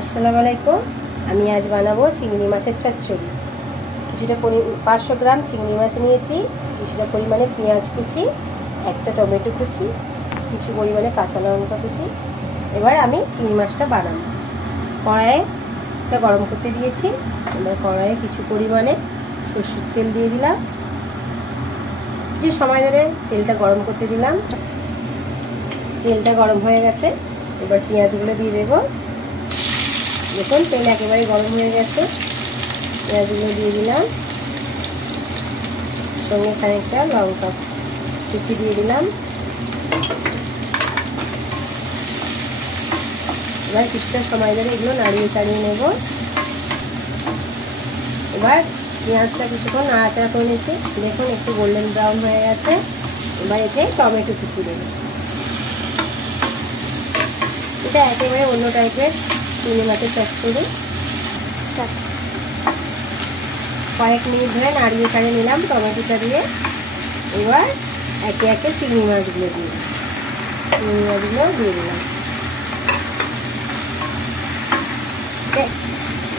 আসসালামু আলাইকুম। আমি আজ বানাবো চিংড়ি মাছের চচ্চড়ি। কিছুটা 500 গ্রাম চিংড়ি মাছ নিয়েছি, কিছুটা পরিমাণে পেঁয়াজ কুচি, একটা টমেটো কুচি, কিছু পরিমাণে কাঁচা লঙ্কা কুচি। এবার আমি চিংড়ি মাছটা বানাবো। কড়াইটা গরম করতে দিয়েছি। এবার কড়াইয়ে কিছু পরিমাণে সরষের তেল দিয়ে দিলাম। কিছু সময় ধরে তেলটা গরম করতে দিলাম। তেলটা গরম হয়ে গেছে, এবার পেঁয়াজগুলো দিয়ে দেবো। দেখুন তেল একেবারে গরম হয়ে গেছে, পেঁয়াজগুলো দিয়ে দিলাম। সঙ্গে খানিকটা লঙ্কা কুচি দিয়ে দিলাম। এবার কিছুটা সময় ধরে এগুলো নাড়িয়ে চাড়িয়ে নেব। এবার পেঁয়াজটা কিছুক্ষণ নাড়াচাড়া করে নিচ্ছি। দেখুন একটু গোল্ডেন ব্রাউন হয়ে গেছে। এবার এতে টমেটো কুচি দেবো। এটা একেবারে অন্য টাইপের চিংড়ি মাছের চচ্চড়ি। কয়েক মিনিট ধরে নাড়িয়ে চাড়িয়ে নিলাম টমেটোটা দিয়ে। এবার একে একে চিংড়ি মাছগুলো দিয়ে দিলাম।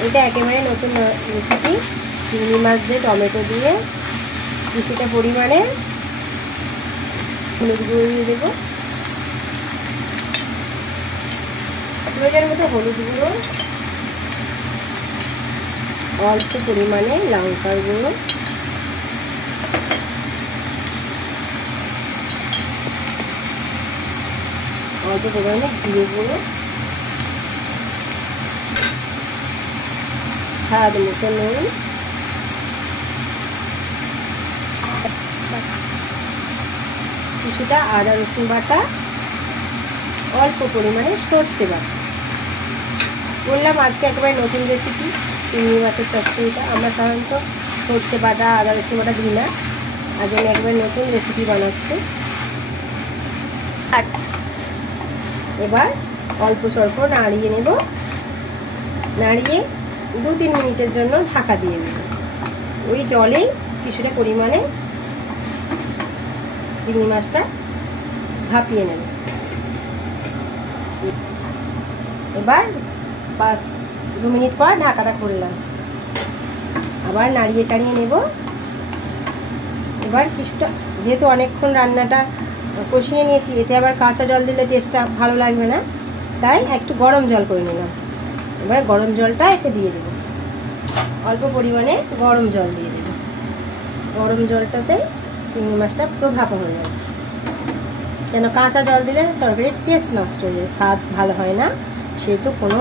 এটা একেবারে নতুন রেসিপি, চিংড়ি মাছ দিয়ে টমেটো দিয়ে। কিছুটা পরিমাণে হলুদ গুঁড়ো দিয়ে দেবো, প্রয়োজন মতো হলুদ গুঁড়ো, অল্প পরিমাণে লঙ্কার গুঁড়ো, অল্প পরিমাণে জিরে গুঁড়ো, স্বাদ মতো নুন, কিছুটা আদা রসুন বাটা, অল্প পরিমাণে সর্ষে বাটা। বললাম আজকে একেবারে নতুন রেসিপি চিংড়ি মাছের চচ্চড়িটা। আমরা সাধারণত সর্ষে বাটা আদা রসুন বাটা দিই না, আজ আমি একেবারে নতুন রেসিপি বানাচ্ছি। এবার অল্প স্বল্প নাড়িয়ে নেব। নাড়িয়ে 2-3 মিনিটের জন্য ঢাকা দিয়ে নেব। ওই জলেই কিছুটা পরিমাণে চিংড়ি মাছটা ভাপিয়ে নেব। এবার 2 মিনিট পর ঢাকাটা খুললাম, আবার নাড়িয়ে চাড়িয়ে নেব। এবার কিছুটা, যেহেতু অনেকক্ষণ রান্নাটা কষিয়ে নিয়েছি, এতে আবার কাঁচা জল দিলে টেস্টটা ভালো লাগবে না, তাই একটু গরম জল করে নিলাম। এবার গরম জলটা এতে দিয়ে দেবো, অল্প পরিমাণে গরম জল দিয়ে দেবো। গরম জলটাতে চিংড়ি মাছটা পুরো ভাপা হয়ে যাবে, কেন কাঁচা জল দিলে তরকারির টেস্ট নষ্ট হয়ে যায়, স্বাদ ভালো হয় না। সেহেতু কোনো